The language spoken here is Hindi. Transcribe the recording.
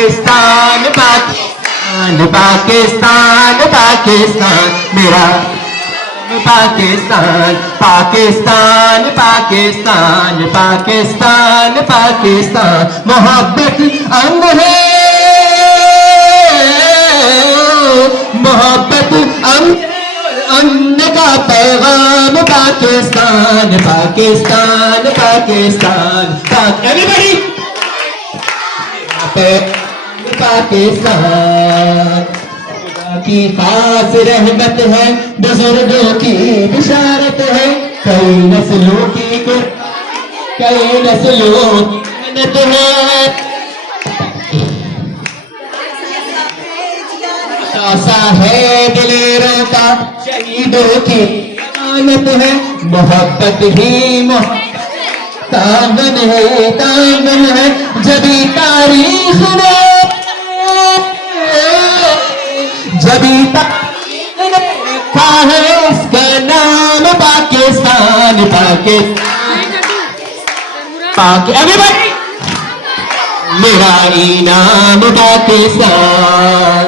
पाकिस्तान पाकिस्तान पाकिस्तान पाकिस्तान मेरा पाकिस्तान पाकिस्तान पाकिस्तान पाकिस्तान पाकिस्तान मोहब्बत अंग है मोहब्बत अंग अन्न का पैगाम पाकिस्तान पाकिस्तान पाकिस्तान एवरीबॉडी पाकिस्तान की खास रहमत है बुजुर्गों की बिशारत है कई नस्लों की मेहनत है ऐसा है दिलेरों का शहीदों की अमानत है मोहब्बत ही तांगन है जबी तारीख ने जबी तारीख ने रखा है इसका नाम पाकिस्तान पाकिस्तान एवरीबॉडी मेरा इनाम पाकिस्तान